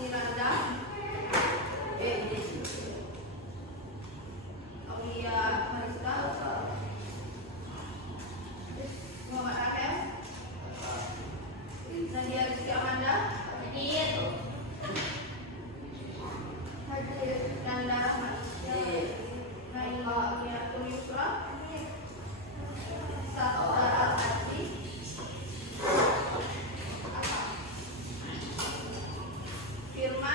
Miranda, Aulia Mariska, Muhammad Akem, Nadia Rizky Amanda, Haji Nanda Rahman, Naima Aminatul Yusra, Sabda Al-Ati, Firman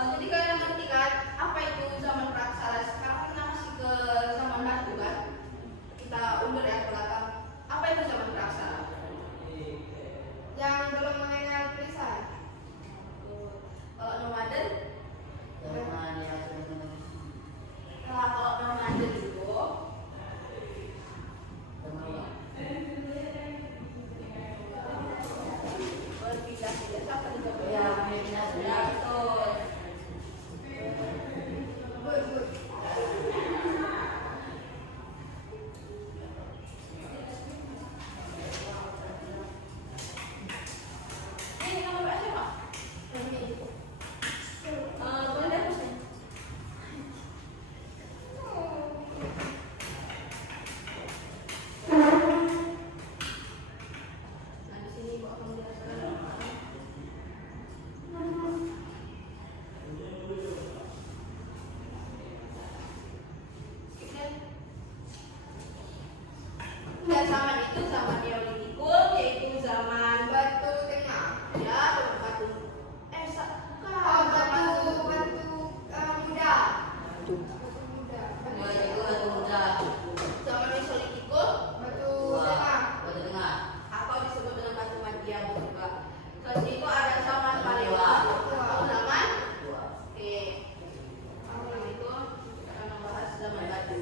Jadi kalian ngerti kan apa itu zaman praksara? Sekarang kita masih ke zaman batu kan? Kita undur ya ke belakang. Apa itu zaman praksara? Yang belum mengenal tulisan. Kalau nomaden? Zaman yang sudah Nah, kalau nomaden itu berpindah-pindah siapa di zaman? ya pindah Ya, betul. Ini nama Mbak siapa? Boleh deh, Bos. Nah, di sini Mbak akan menjelaskan. Dan zaman itu zaman Neolitikum, yaitu zaman Batu tengah. ya batu Oh, batu muda. Batu muda. zaman Mesolitikum Batu tengah. atau disebut dengan batu madia juga. Terus itu ada zaman Paleolitikum atau zaman oke. Kalau itu kita akan membahas zaman batu.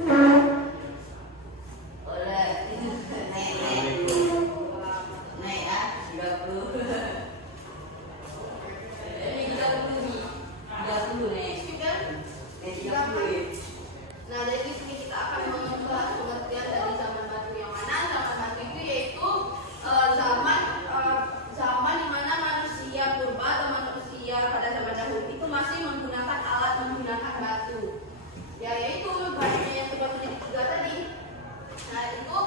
Nah, dari sini kita akan membahas pengertian dari zaman batu yang mana. Zaman batu itu yaitu zaman di mana manusia purba atau manusia pada zaman dahulu itu masih menggunakan alat menggunakan batu. Ya, yaitu batunya yang sebutnya tiga tadi. Nah, itu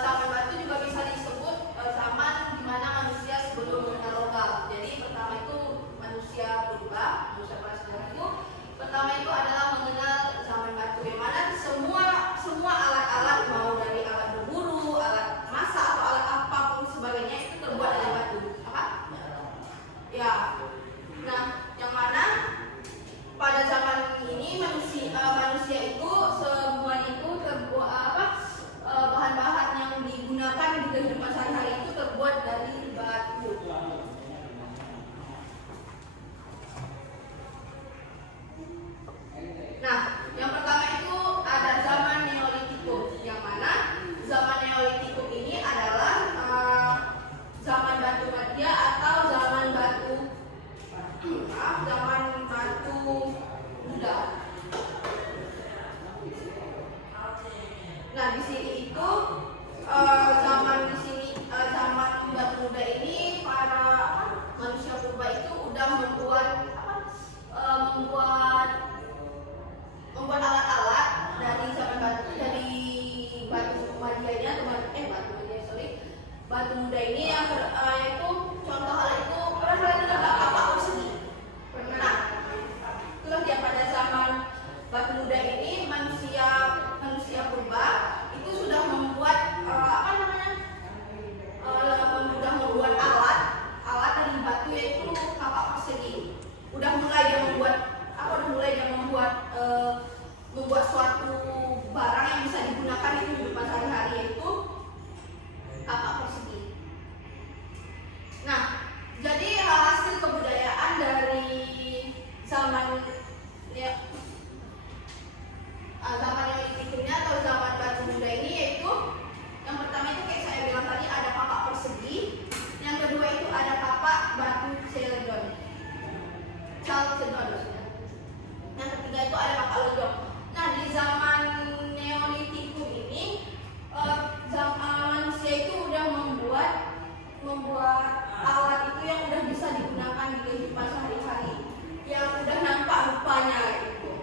zaman batu juga bisa disebut zaman di mana manusia sebelum mengenal logam. Jadi pertama itu manusia purba, manusia prasejarah itu pertama itu adalah mengenal zaman batu yang mana semua alat-alat mau dari alat berburu, alat masak atau alat apapun sebagainya itu terbuat dari batu. Apa? Ya. Nah, yang mana pada zaman ini manusia itu semua itu terbuat bahan-bahan yang digunakan di kehidupan sehari-hari itu terbuat dari batu. Nah, yang pertama itu ada zaman Neolitikum, yang mana zaman Neolitikum ini adalah zaman batu madia atau zaman batu muda. Nah, di sini itu zaman batu muda ini para manusia purba itu udah membuat alat-alat dari zaman batu madianya atau batu muda ini yang itu contoh hal itu pernah kalian dengar nggak kapak persegi? Pernah. Itulah dia pada zaman batu muda ini manusia purba itu sudah membuat sudah membuat alat dari batu yaitu kapak persegi. Udah mulai dia membuat suatu barang yang bisa digunakan di kehidupan sehari-hari yaitu kapak persegi. Nah, jadi hasil kebudayaan dari zaman Neolitiknya atau zaman batu muda ini yaitu yang pertama itu kayak saya bilang tadi ada kapak persegi, yang kedua itu ada kapak batu chalcedon maksudnya. Yang ketiga itu ada kapak logam. Nah, di zaman Neolitikum ini manusia itu udah membuat alat itu yang udah bisa digunakan di kehidupan sehari-hari, yang udah nampak rupanya gitu.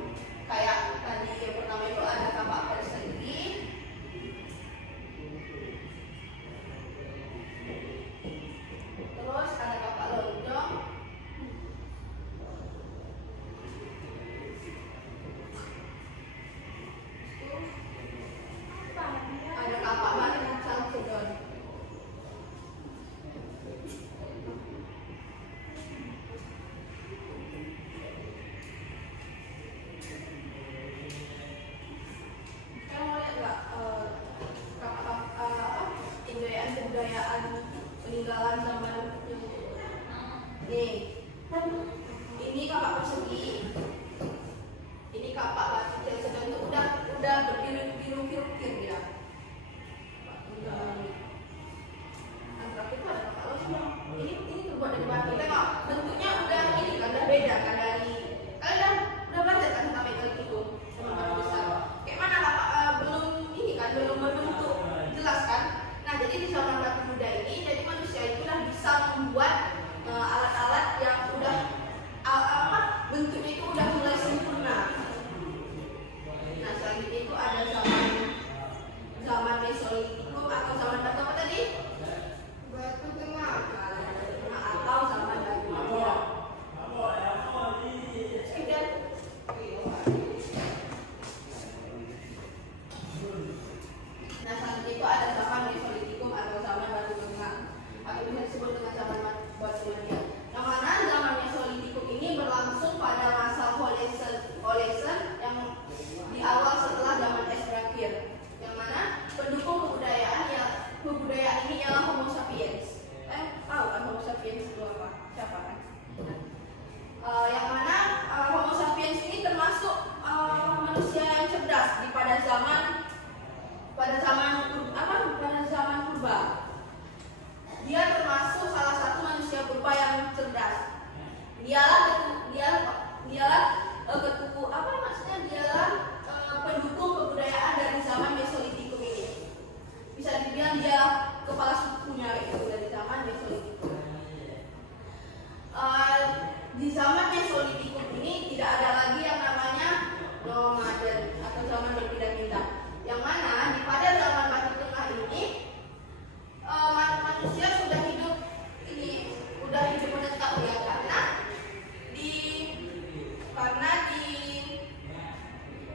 karena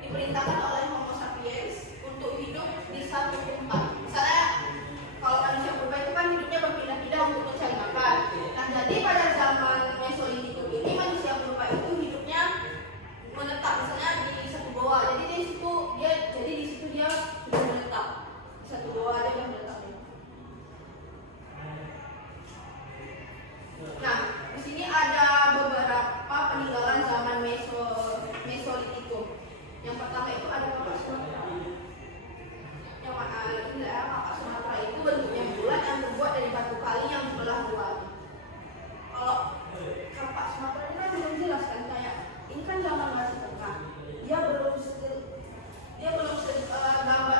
diperintahkan oleh Homo sapiens untuk hidup di satu tempat. Misalnya kalau manusia purba itu kan hidupnya berpindah-pindah untuk mencari makan. Nah, jadi pada zaman Mesolitikum ini manusia purba itu hidupnya menetap, misalnya di satu goa. Jadi di situ dia sudah menetap. Di satu goa dia sudah menetap. Nah, di sini ada beberapa peninggalan zaman Mesolitikum. Yang pertama itu ada kapak Sumatera. Yang mana ini adalah kapak Sumatera itu bentuknya bulat yang terbuat dari batu kali yang sebelah dua. Kalau kapak Sumatera ini kan belum jelas kan, kayak ini kan zaman masih tengah. Gambar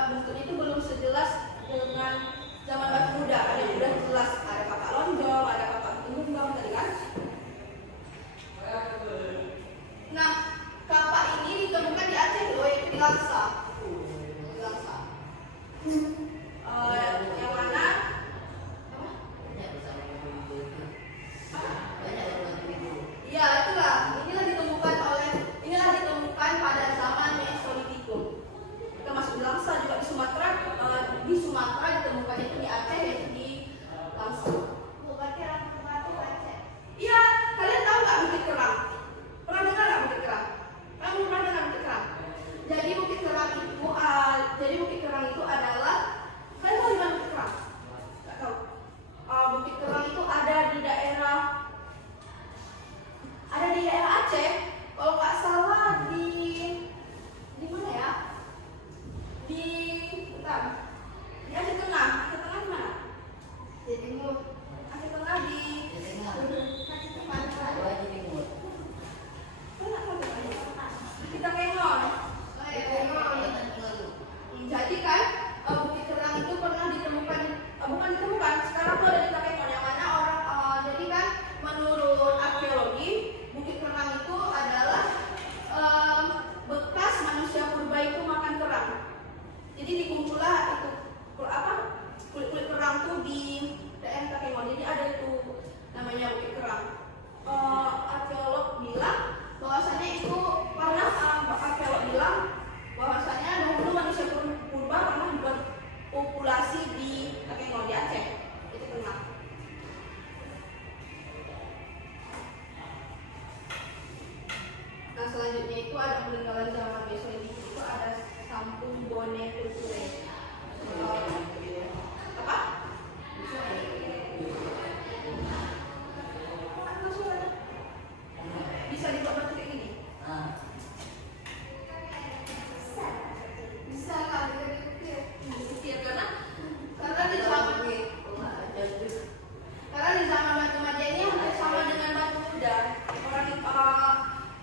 bentuknya itu belum sejelas dengan zaman batu muda. Ada yang udah jelas, ada kapak lonjong, ada kapak tunggang tadi kan. Nah, kapak ini ditemukan di Aceh loh, yaitu di Langsa. Di Langsa. Yang mana? Apa? Iya, itulah. Inilah ditemukan pada zaman Mesolitikum. Kita masuk di Langsa juga di Sumatera. Di Sumatera ditemukan itu di Aceh, yaitu di Langsa. Bukan kerang batu Aceh. Iya, kalian tahu nggak Bukit Kerang? Pernah dengar nggak Bukit Kerang? Kamu pernah dengar Bukit Kerang? Jadi Bukit Kerang itu adalah, kalian tahu di mana Bukit Kerang? Nggak tahu. Bukit Kerang itu ada di daerah Aceh. Kalau nggak salah di mana ya? Bentar. Di Aceh Tengah. Aceh Tengah di mana? Di timur. Aceh Tengah di Aceh Tengah. kita Kengon. Jadi kan Bukit Kerang itu pernah ditemukan, bukan ditemukan, sekarang tuh ada di Kengon yang mana jadi kan menurut arkeologi Bukit Kerang itu adalah bekas manusia purba itu makan kerang. Jadi dikumpullah itu kulit kerang tuh di daerah Kengon. Jadi ada itu namanya Bukit Kerang. Arkeolog bilang bahwasanya itu bahwasanya dahulu manusia purba pernah berpopulasi di Kengon di Aceh. Itu pernah. Nah, selanjutnya itu ada peninggalan zaman Mesolitikum, itu ada Sampung Bone Kulture. Apa? Bisa dibuat bentuk kayak gini? Bisa lah kita diukir. Diukir karena di zaman batu maja ini hampir sama dengan batu muda.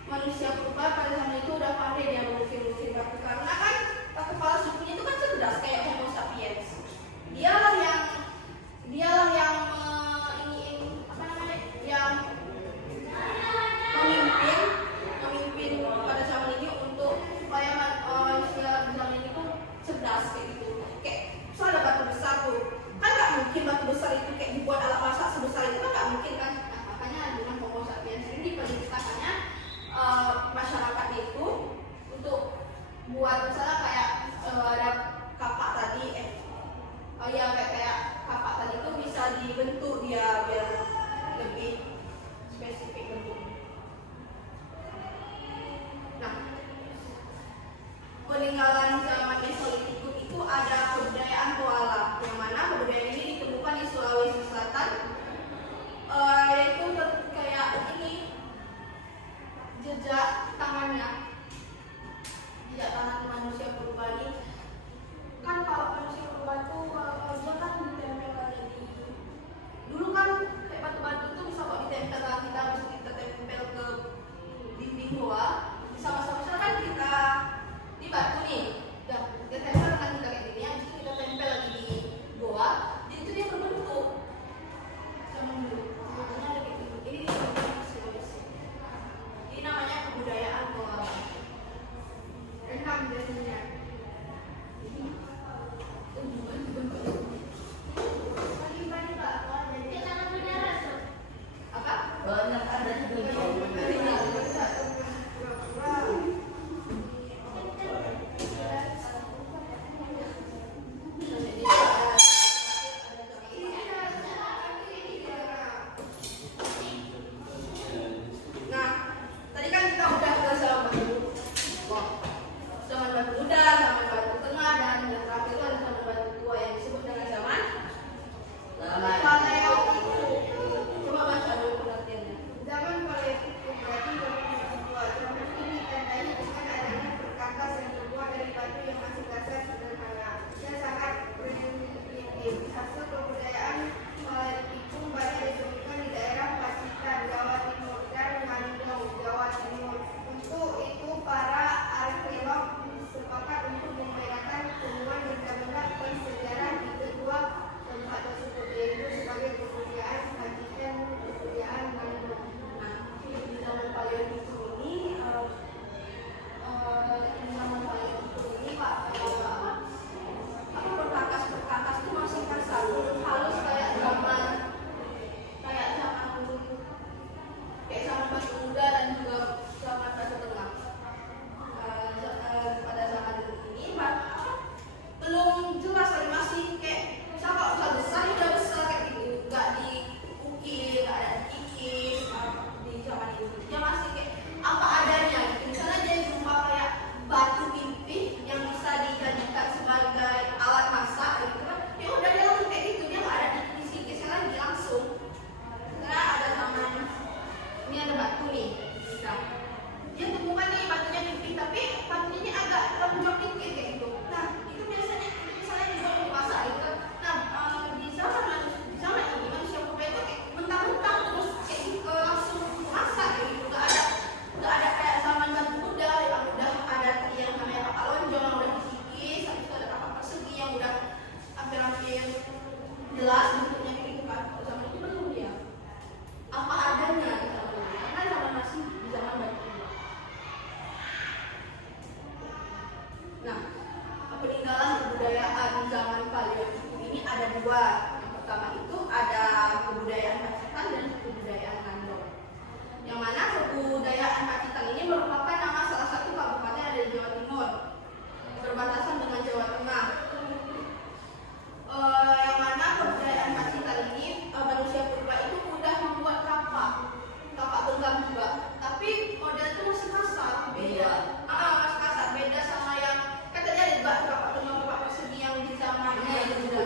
Manusia purba pada zaman itu udah pandai dia mengukir-ukir batu karena kan kepala sukunya itu kan cerdas kayak Homo sapiens. dua. Yang pertama itu ada kebudayaan Pacitan dan kebudayaan Nandong. Yang mana kebudayaan Pacitan ini merupakan nama salah satu kabupaten yang ada di Jawa Timur, berbatasan dengan Jawa Tengah. Yang mana kebudayaan Pacitan ini manusia purba itu mudah membuat kapak genggam juga, tapi model itu masih kasar, beda. Masih kasar, beda sama yang kan tadi ada kapak genggam kapak persegi yang di zaman itu.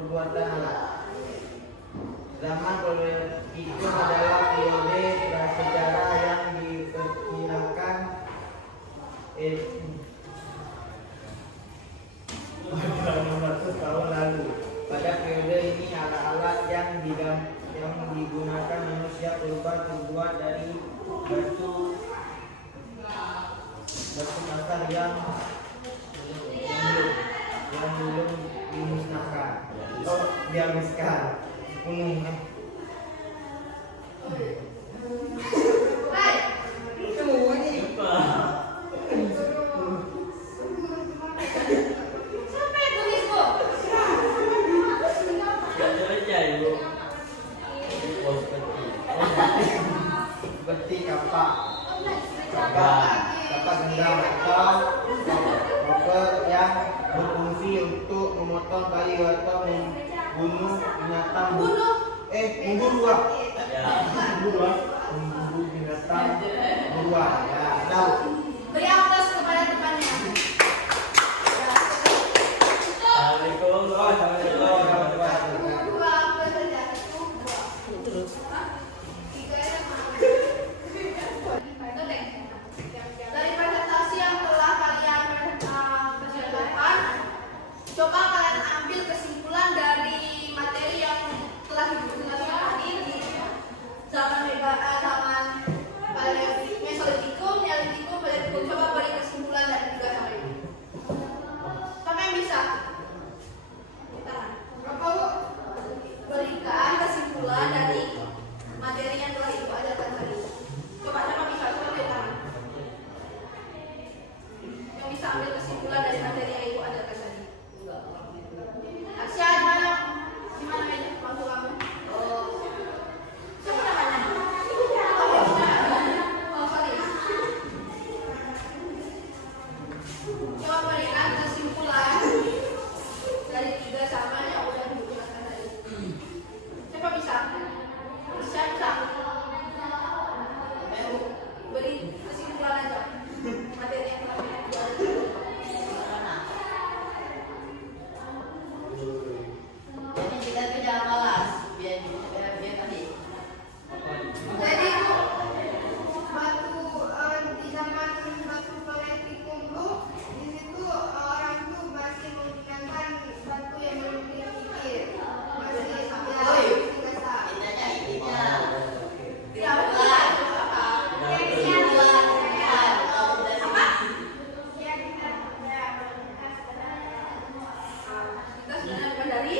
perbuatan alat. Zaman itu adalah periode prasejarah yang diperkirakan pada 600 tahun lalu. Pada periode ini alat-alat yang digunakan manusia purba terbuat dari batu kasar yang belum dimusnahkan atau dihabiskan punung. Siapa yang tulis, Bu? Seperti kapak gendam atau koper yang berfungsi untuk memotong kayu atau membunuh binatang. Memburu binatang buruan. Ya, tahu. Beri aplaus kepada temannya. Assalamualaikum warahmatullahi wabarakatuh. Dua apa saja? Hah? Tiga ya, Dari presentasi yang telah kalian persiapkan, coba kalian ambil kesimpulan dari materi yang telah dijelaskan tadi di zaman Mesolitikum, Neolitikum, Paleolitikum. Coba beri kesimpulan dari 3 sampai 5. Siapa yang bisa? Tangan. apa Bu? Berikan kesimpulan dari materi yang telah ibu ajarkan tadi. Coba siapa bisa? Coba lihat tangan. Yang bisa ambil kesimpulan dari materi yang ibu ajarkan tadi. Asia di mana ini? Bantu kamu. Oh. Siapa namanya? Oh, sorry. Coba berikan kesimpulan dari 3 sama yang udah dijelaskan tadi. Siapa bisa? Bisa. Beri kesimpulan aja. Materi yang telah dijelaskan. Jadi kita tuh jangan malas, biar tadi. Jadi batu di zaman batu Paleolitikum tuh di situ orang tuh masih menggunakan batu yang belum dipikir, masih sambil biasa. Intinya intinya. Tidak benar. Apa? Kita sebenarnya bukan dari